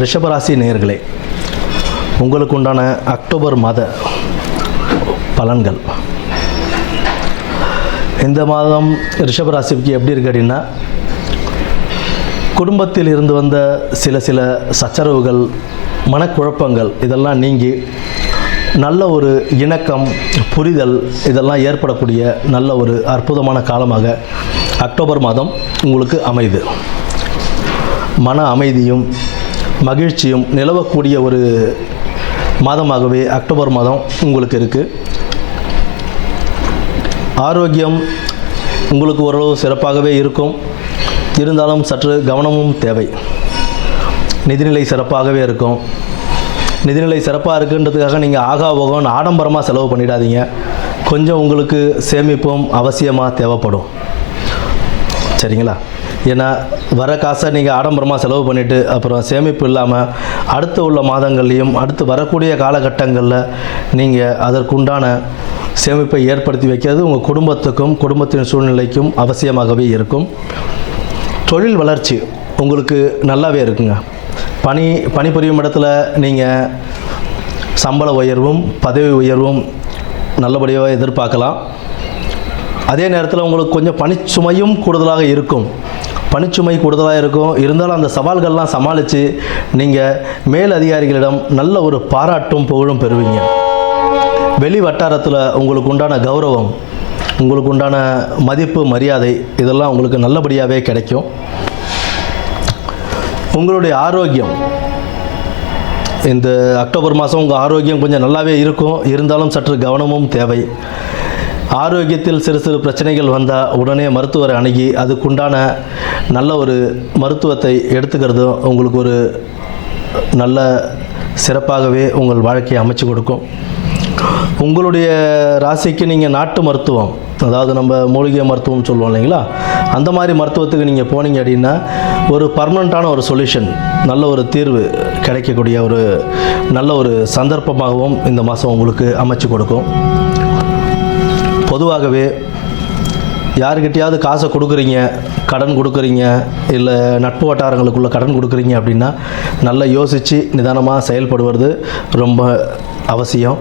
ரிஷபராசி நேயர்களே உங்களுக்கு உண்டான அக்டோபர் மாத பலன்கள். இந்த மாதம் ரிஷபராசிக்கு எப்படி இருக்கு அப்படின்னா குடும்பத்தில் இருந்து வந்த சில சில சச்சரவுகள் மனக்குழப்பங்கள் இதெல்லாம் நீங்கி நல்ல ஒரு இணக்கம் புரிதல் இதெல்லாம் ஏற்படக்கூடிய நல்ல ஒரு அற்புதமான காலமாக அக்டோபர் மாதம் உங்களுக்கு அமையுது மன அமைதியும் மகிழ்ச்சியும் நிலவக்கூடிய ஒரு மாதமாகவே அக்டோபர் மாதம் உங்களுக்கு இருக்குது ஆரோக்கியம் உங்களுக்கு ஓரளவு சிறப்பாகவே இருக்கும். இருந்தாலும் சற்று கவனமும் தேவை. நிதிநிலை சிறப்பாகவே இருக்கும். நிதிநிலை சிறப்பாக இருக்குன்றதுக்காக நீங்கள் ஆகா ஓகோன்னு ஆடம்பரமாக செலவு பண்ணிடாதீங்க. கொஞ்சம் உங்களுக்கு சேமிப்பும் அவசியமாக தேவைப்படும். சரிங்களா? ஏன்னா வர காசை நீங்கள் ஆடம்பரமாக செலவு பண்ணிவிட்டு அப்புறம் சேமிப்பு இல்லாமல் அடுத்து உள்ள மாதங்கள்லேயும் அடுத்து வரக்கூடிய காலகட்டங்களில் நீங்கள் அதற்குண்டான சேமிப்பை ஏற்படுத்தி வைக்கிறது உங்கள் குடும்பத்துக்கும் குடும்பத்தின் சூழ்நிலைக்கும் அவசியமாகவே இருக்கும். தொழில் வளர்ச்சி உங்களுக்கு நல்லாவே இருக்குங்க. பணி பணிபுரியும் இடத்துல நீங்கள் சம்பள உயர்வும் பதவி உயர்வும் நல்லபடியாக எதிர்பார்க்கலாம். அதே நேரத்தில் உங்களுக்கு கொஞ்சம் பணிச்சுமையும் கூடுதலாக இருக்கும். பணிச்சுமை கூடுதலாக இருக்கும். இருந்தாலும் அந்த சவால்கள்லாம் சமாளித்து நீங்கள் மேல் அதிகாரிகளிடம் நல்ல ஒரு பாராட்டும் புகழும் பெறுவீங்க. வெளி வட்டாரத்தில் உங்களுக்கு உண்டான கௌரவம் உங்களுக்கு உண்டான மதிப்பு மரியாதை இதெல்லாம் உங்களுக்கு நல்லபடியாகவே கிடைக்கும். உங்களுடைய ஆரோக்கியம். இந்த அக்டோபர் மாதம் உங்கள் ஆரோக்கியம் கொஞ்சம் நல்லாவே இருக்கும். இருந்தாலும் சற்று கவனமும் தேவை. ஆரோக்கியத்தில் சிறு சிறு பிரச்சனைகள் வந்தால் உடனே மருத்துவரை அணுகி அதுக்குண்டான நல்ல ஒரு மருத்துவத்தை எடுத்துக்கிறதும் உங்களுக்கு ஒரு நல்ல சிறப்பாகவே உங்கள் வாழ்க்கையை அமைச்சு கொடுக்கும். உங்களுடைய ராசிக்கு நீங்கள் நாட்டு மருத்துவம் அதாவது நம்ம மூலிகை மருத்துவம் சொல்லுவோம் இல்லைங்களா? அந்த மாதிரி மருத்துவத்துக்கு நீங்கள் போனீங்க அப்படின்னா ஒரு பர்மனண்ட்டான ஒரு சொல்யூஷன் நல்ல ஒரு தீர்வு கிடைக்கக்கூடிய ஒரு நல்ல ஒரு சந்தர்ப்பமாகவும் இந்த மாதம் உங்களுக்கு அமைச்சு கொடுக்கும். பொதுவாகவே யாருக்கிட்டையாவது காசை கொடுக்குறீங்க கடன் கொடுக்குறீங்க இல்லை நட்பு வட்டாரங்களுக்குள்ள கடன் கொடுக்குறீங்க அப்படின்னா நல்லா யோசித்து நிதானமாக செயல்படுவது ரொம்ப அவசியம்.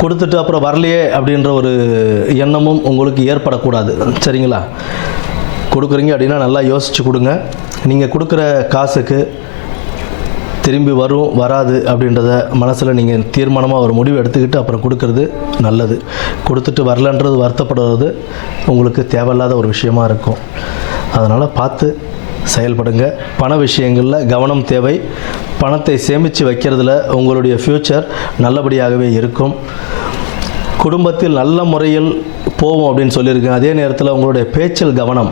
கொடுத்துட்டு அப்புறம் வரலையே அப்படின்ற ஒரு எண்ணமும் உங்களுக்கு ஏற்படக்கூடாது. சரிங்களா? கொடுக்குறீங்க அப்படின்னா நல்லா யோசித்து கொடுங்க. நீங்கள் கொடுக்குற காசுக்கு திரும்பி வரும் வராது அப்படின்றத மனசில் நீங்கள் தீர்மானமாக ஒரு முடிவு எடுத்துக்கிட்டு அப்புறம் கொடுக்கறது நல்லது. கொடுத்துட்டு வரலன்றது வருத்தப்படுறது உங்களுக்கு தேவையில்லாத ஒரு விஷயமா இருக்கும். அதனால் பார்த்து செயல்படுங்க. பண விஷயங்களில் கவனம் தேவை. பணத்தை சேமித்து வைக்கிறதுல உங்களுடைய ஃப்யூச்சர் நல்லபடியாகவே இருக்கும். குடும்பத்தில் நல்ல முறையில் போவோம் அப்படின்னு சொல்லியிருக்கேன். அதே நேரத்தில் உங்களுடைய பேச்சில் கவனம்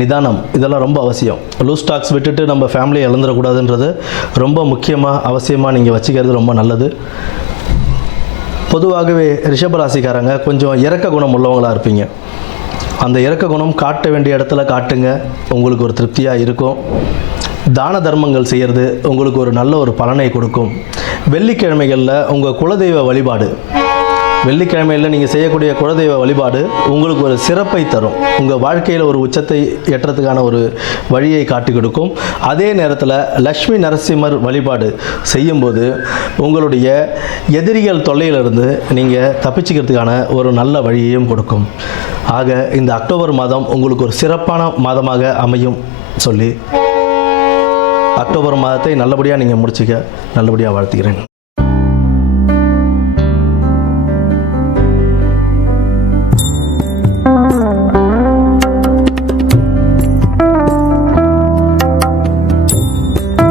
நிதானம் இதெல்லாம் ரொம்ப அவசியம். லூஸ் ஸ்டாக்ஸ் விட்டுட்டு நம்ம ஃபேமிலியை இழந்துடக்கூடாதுன்றது ரொம்ப முக்கியமாக அவசியமாக நீங்கள் வச்சுக்கிறது ரொம்ப நல்லது. பொதுவாகவே ரிஷபராசிக்காரங்க கொஞ்சம் இறக்க குணம் உள்ளவங்களாக இருப்பீங்க. அந்த இறக்க குணம் காட்ட வேண்டிய இடத்துல காட்டுங்க. உங்களுக்கு ஒரு திருப்தியாக இருக்கும். தான தர்மங்கள் செய்கிறது உங்களுக்கு ஒரு நல்ல ஒரு பலனை கொடுக்கும். வெள்ளிக்கிழமைகளில் உங்கள் குலதெய்வ வழிபாடு. வெள்ளிக்கிழமையில் நீங்கள் செய்யக்கூடிய குலதெய்வ வழிபாடு உங்களுக்கு ஒரு சிறப்பை தரும். உங்கள் வாழ்க்கையில் ஒரு உச்சத்தை எட்டுறதுக்கான ஒரு வழியை காட்டி கொடுக்கும். அதே நேரத்தில் லக்ஷ்மி நரசிம்மர் வழிபாடு செய்யும்போது உங்களுடைய எதிரிகள் தொல்லையிலிருந்து நீங்கள் தப்பிச்சுக்கிறதுக்கான ஒரு நல்ல வழியையும் கொடுக்கும். ஆக இந்த அக்டோபர் மாதம் உங்களுக்கு ஒரு சிறப்பான மாதமாக அமையும் சொல்லி அக்டோபர் மாதத்தை நல்லபடியாக நீங்கள் முடிச்சுக்க நல்லபடியாக வாழ்த்துக்கிறேன்